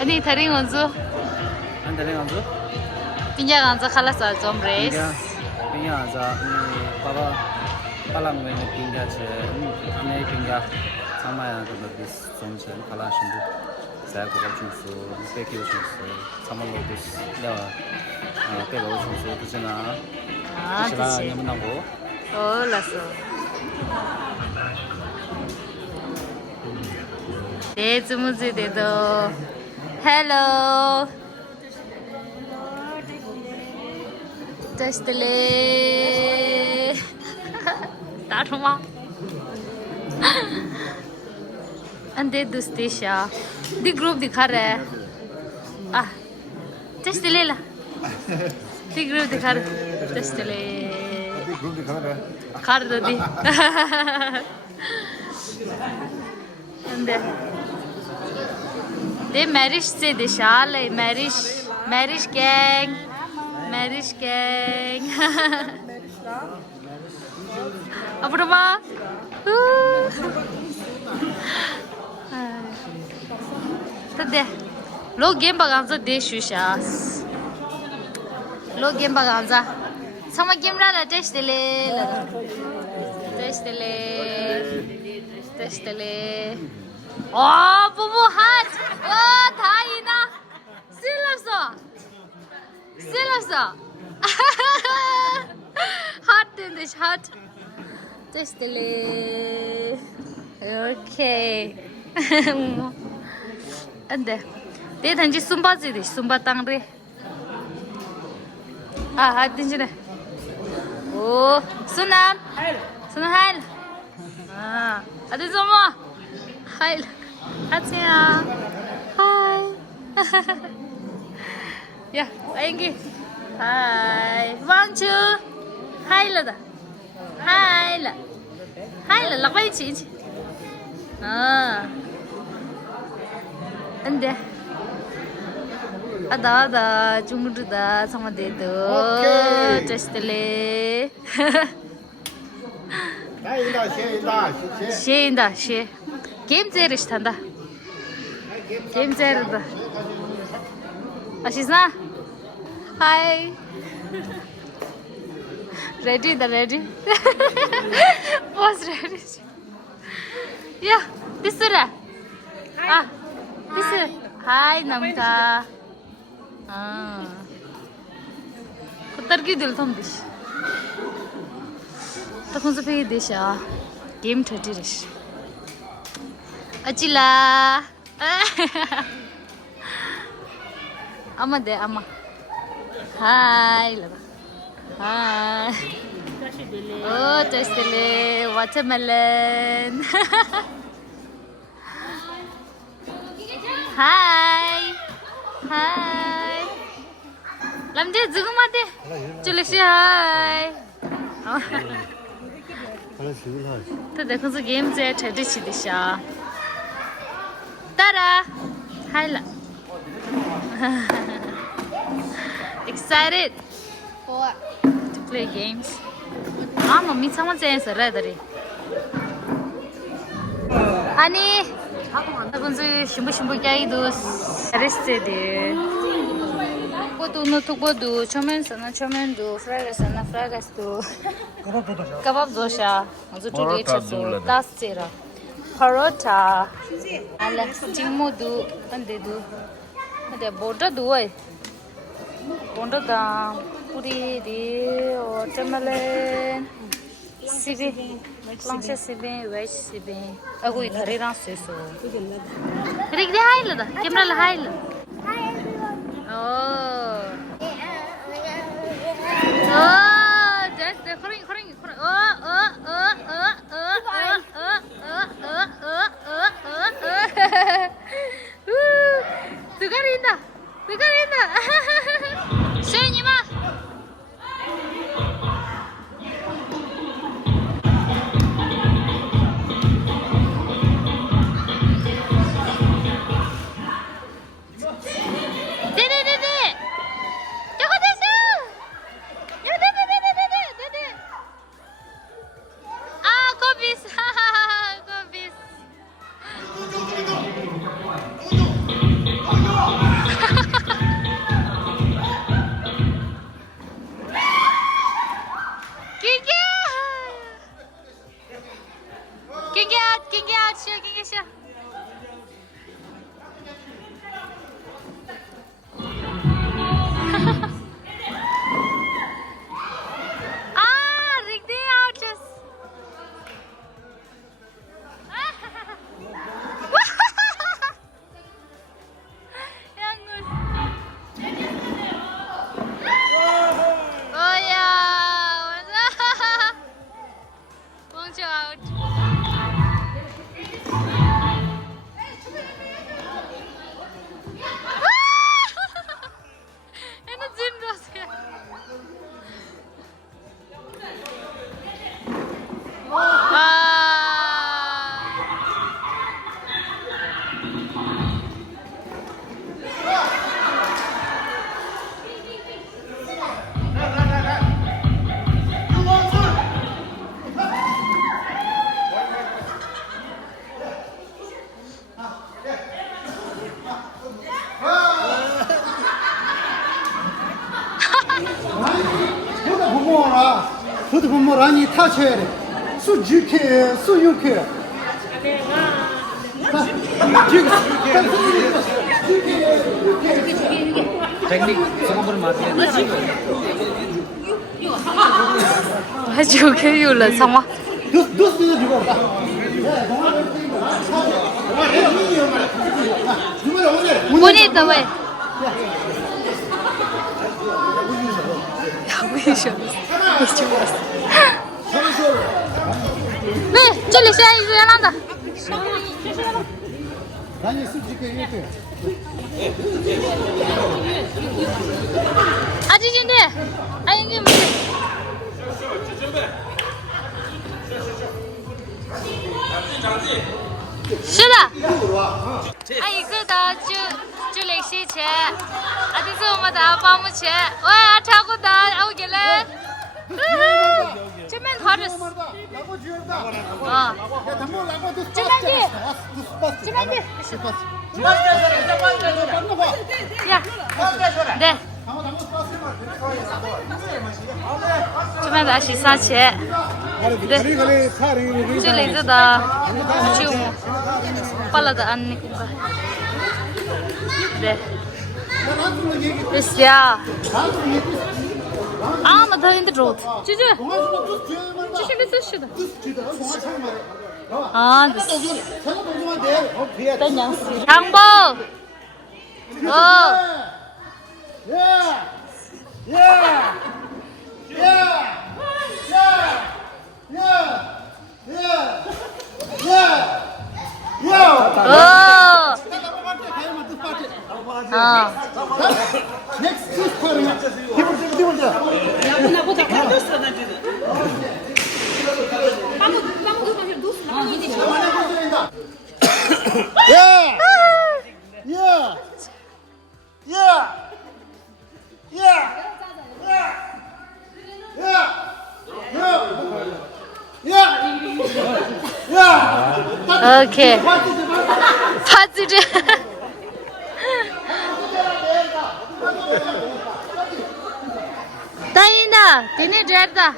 아니 다른 건조 안 되는 건조? 빈야 간자 칼라서 좀 레스 빙야 자 바바 발랑웨 빙야 제 네 빙야 참아야 되는 비스 좀선 칼라신도 자고 주스 스페키오 주스 참말로 비스 내가 배가 주스 그잖아 아 제가 그치 너무나고 올랐어 네 주무지대도 헬로 테스트레 따로마 अंधे दुस्तेशा दी ग्रुप दिखा रहा है टेस्ट ले ला दी ग्रुप दिखा रहा टेस्ट ले ग्रुप दिखा रहा है कर दो दी अंधे दे मैरिज से दिशाल है मैरिज गैंग अब रुमा तदे लोग गेम बगांजा देशुशास लोग गेम बगांजा sama game la test le oh bubu hat oh thaina silapsa hot in this hot test le okay ande de thanji sumba ji de sumba tang re hat din ji de oh sunam hail adi zomo hail atsiya hi ya आएंगे हाय वांचू हाय लदा हाय ल लगाई चीज अंदे अदा चुंगुदा समदे दो टेस्टले शे인다 쉐 게임 제르시 탄다 게임 제르다 아시나 Hi. Ready? Was ready? Yeah, this is this is Hi, Namka. Kutar ki dil thum dish. Takun se pe dish game 30 dish. Achila. Ama. Hi, lava. Hi. Tashi Delek. Oh, Tashi Delek. Watermelon. Hi. Lamje zugu mate. Chulisi hi. तो देखो तो गेम से ठहरी सी दिशा तारा हाय ला excited to play games mummy sama chayesa ra dare ani akunzu shimbu kyai dos reste de bodu no to bodu chomen do fragas do kebab dosha azu tuli chasu tasera parota ala jingmodu andedu ade borda duai Bonda da puri di watermelon sibi langsha sibi veg sibi agu idhar hi ran se so rik de haila da camera la haila oh just the khring Tugarinda Senima Dede Kingi out, sure. Rig the out just. Oh yeah. Won't you out? And it's in Russia. 그것도 부모라니 타쳐야 돼. 수 지켜, 수 육해. टेक्निक सँगै माथि 아주 교육을 삼아. 두스 주고. 보내다 왜? 야구이셔. 네, 这里现在一个样的。 아니 수 지켜 이렇게. 아지진데. 아니 이게 뭐? 是的。啊，一个的就那些钱，啊，这是我们的保姆钱，哇，超过的，我给了。这边拖着。啊。这边的。这边的。呀。对。这边的13钱。对。这里子的就把了的安那个。对。这下。아, 나 더 인데 좋다. 주주. 주주 몇 시다? 아, 됐어. 장보. Next this part. Yeah. Yeah. Yeah. Yeah. Yeah. Yeah. Yeah. 오케이. 파즈르. 다이나, 걔네 잘다.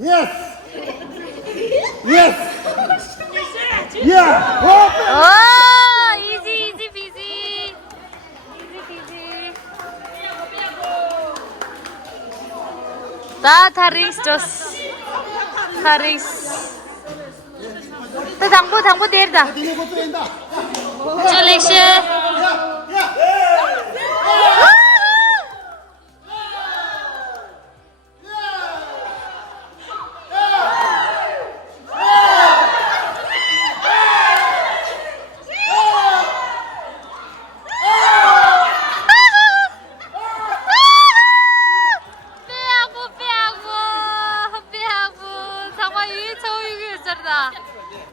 Yes. Yes. Yeah. 오, easy peasy. 다 리스토스. 타리스. 또 당부 데르다. 줄리시.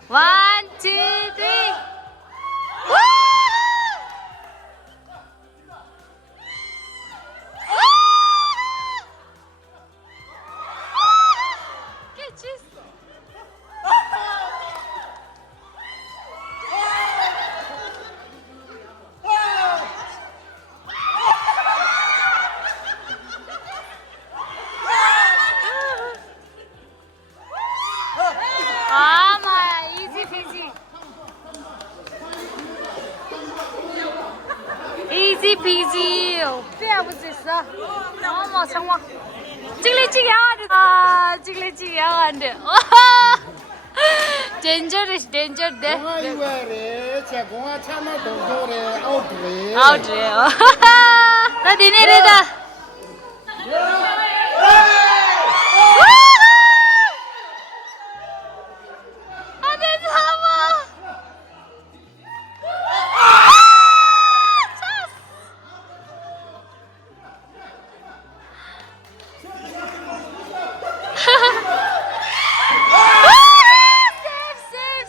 One, two, three. Woo! Get you. Easy peasy. Easy peasy. There was this. Oh, someone. Dangerous, danger there. Out there. That didn't it.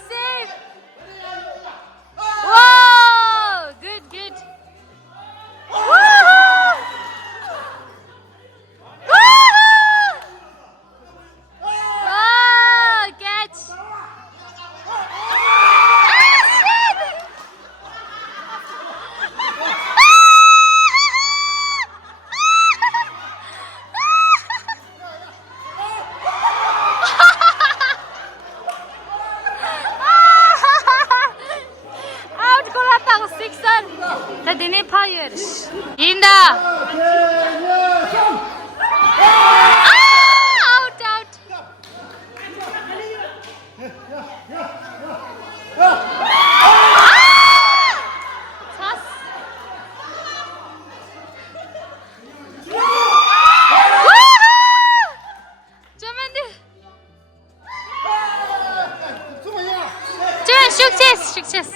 Save. Whoa, good. Oh, catch. Out kolatang sixer. Tadini fires. Inda. Out. Toss. Success.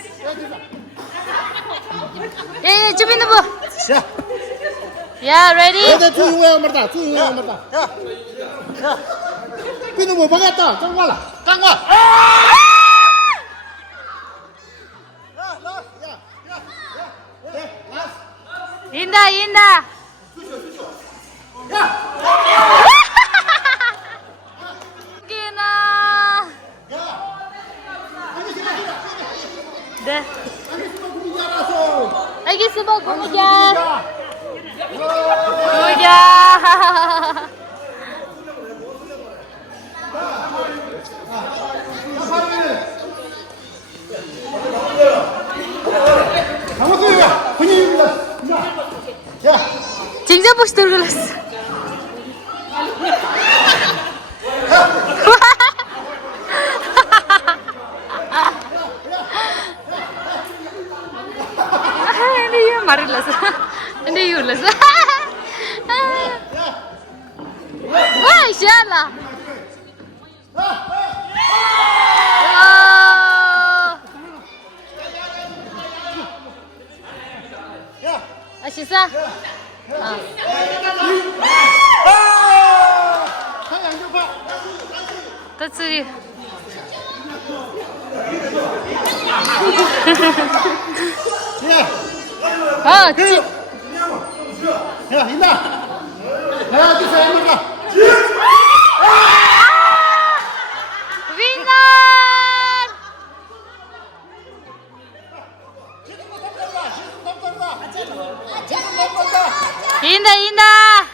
Yeah, jump in the boat. Yeah, ready? Inda. Lagi semua kemudian. 진짜 멋있다 그랬어. Ini yulas. Wah, insyaallah. Asyisa. Tatsuyi. Ya, Indah. Ya, itu saya minta. Winner! Indah.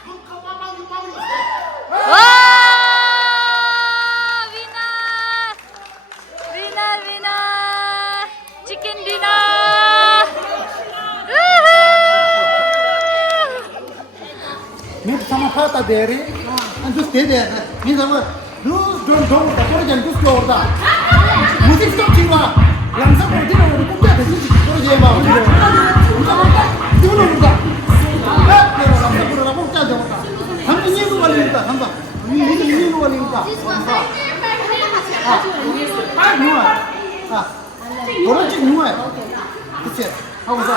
Wow! Winner! Chicken dinner! Maybe someone thought that there and just stay there. Means don't just go over. Music stop chiwa. Langsa ko dino ko kya de ko je ma ko. Dino ko. Pero langsa ko na ko kya de ko. Ham ni ko wali ta, ham ba. Ni ko wali ta. 누워. 그렇지 누워. 그치. 하고서.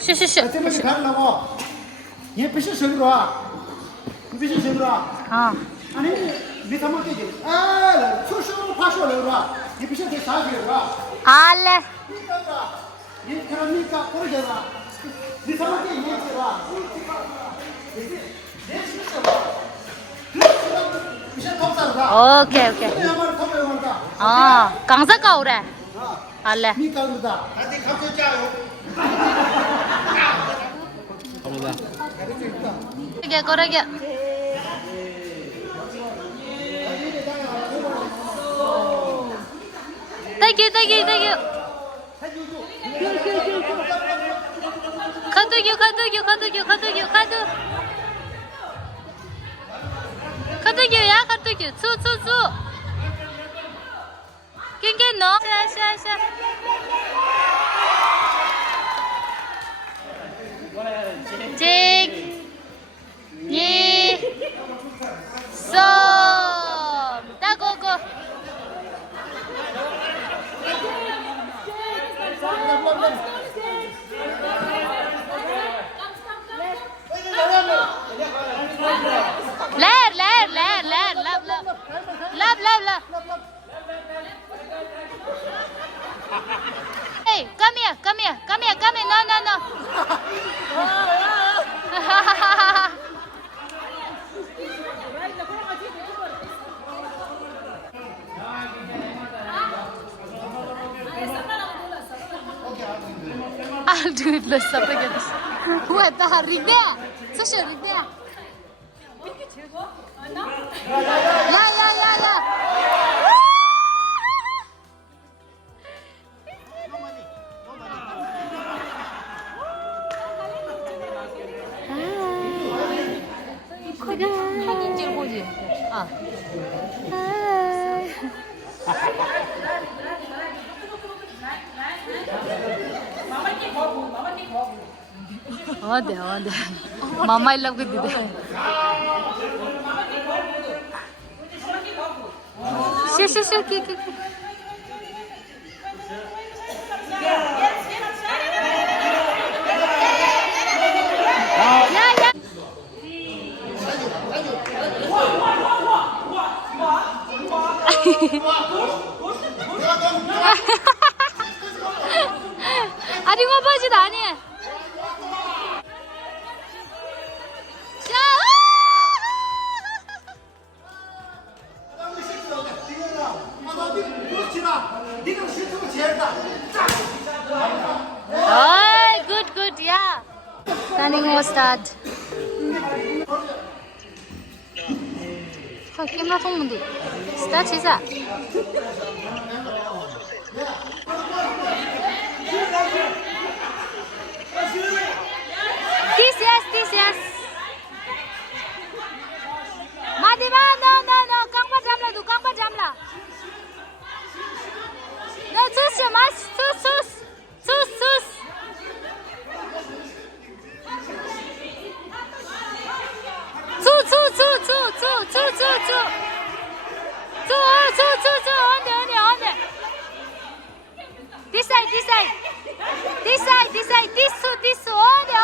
쉬쉬쉬. 这边你看了吗？你不是生的啊？你不是生的啊？ 아. 아니, 네 사람 되지. 아, 소쇼 파쇼를 봐. 이 비슷해 사실 봐. 알레. 니가 이 그러니까 그러잖아. 네 사람 되지 얘기 봐. 내 진짜 봐. 비슷해 없다. 오케이, 오케이. 내가 컴을 한다. 아, 강사가 오래. 알레. 니가 그러다. 아니 갑자기 짜요. 가보자. 그러게, 그러게. Thank you, thank you, thank you. 카드요, 카드요, 카드요, 카드요, 카드. 카드요야, 카드요. 수. 낑낑 너. 샤. 직. 니. 썸. 따고고. Love. Hey, come here. No. I'll do it less up again. What the hell? Ridea. Sasha, Ridea. Yeah. 사진 찍고 오지. 아. 어디. 마마 일라고 그랬는데. 쉬. 야. 아니 뭐바지도 아니야. 자. 네가 실수가 제일다. Oh, good, yeah. Running will start. camera phone mundu. Start chisa. This yes. Madima, no. Kangpa jamla. No, sus. On there. This side. This. On there.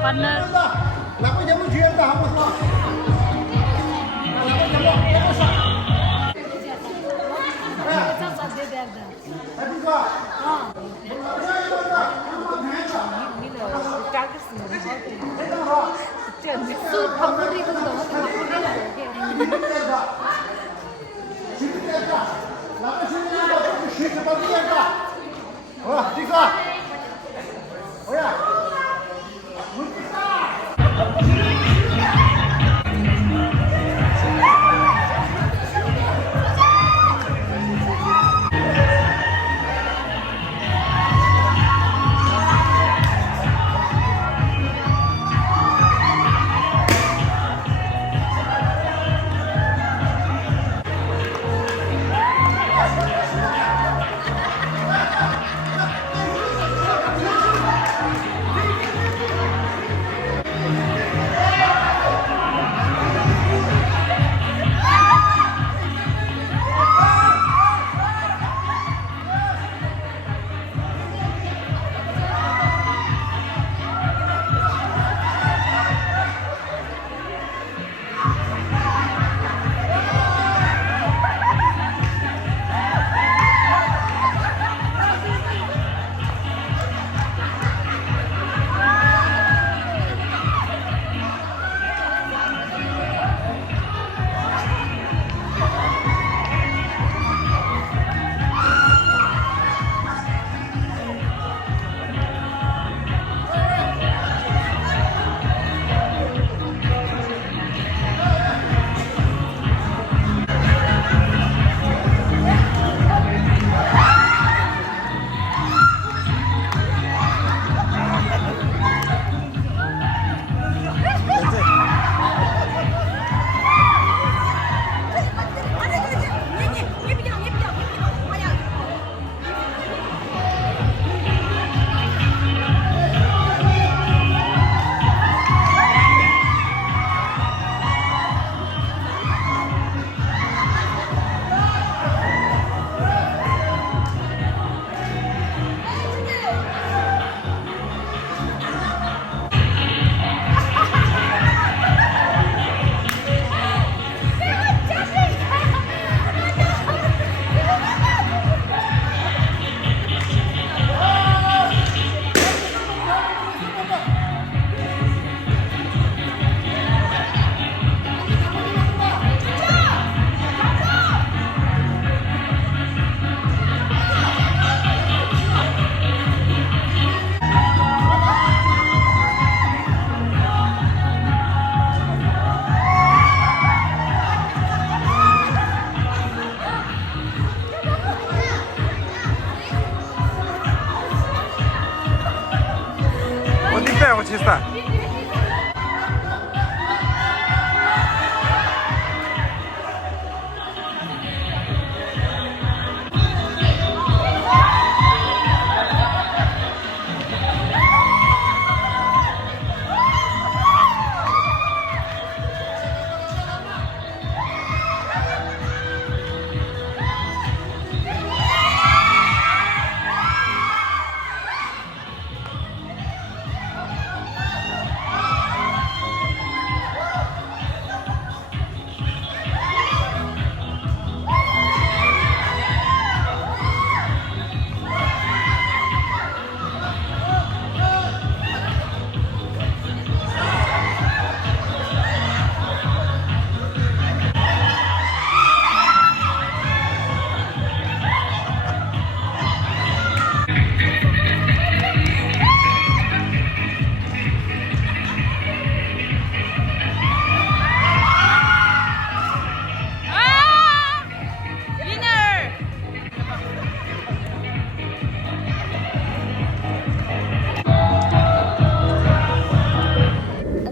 Partner. Lagu jamu jual dah apa semua. Oh, chista.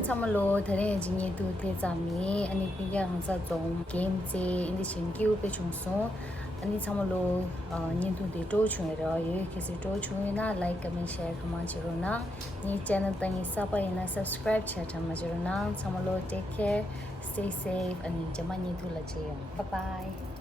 참말로 다른 진이도 대자미 아니 그냥 항상 좀 게임제 인디신 기우배 중소 아니 참말로 니도 대도 중에라 여기서 또 중이나 라이크 커먼트 셰어 그만 지로나 니 채널 땅이 사바이나 subscribe 채참 마지로나 참말로 take care stay safe 아니 저만 니도 라지요 bye bye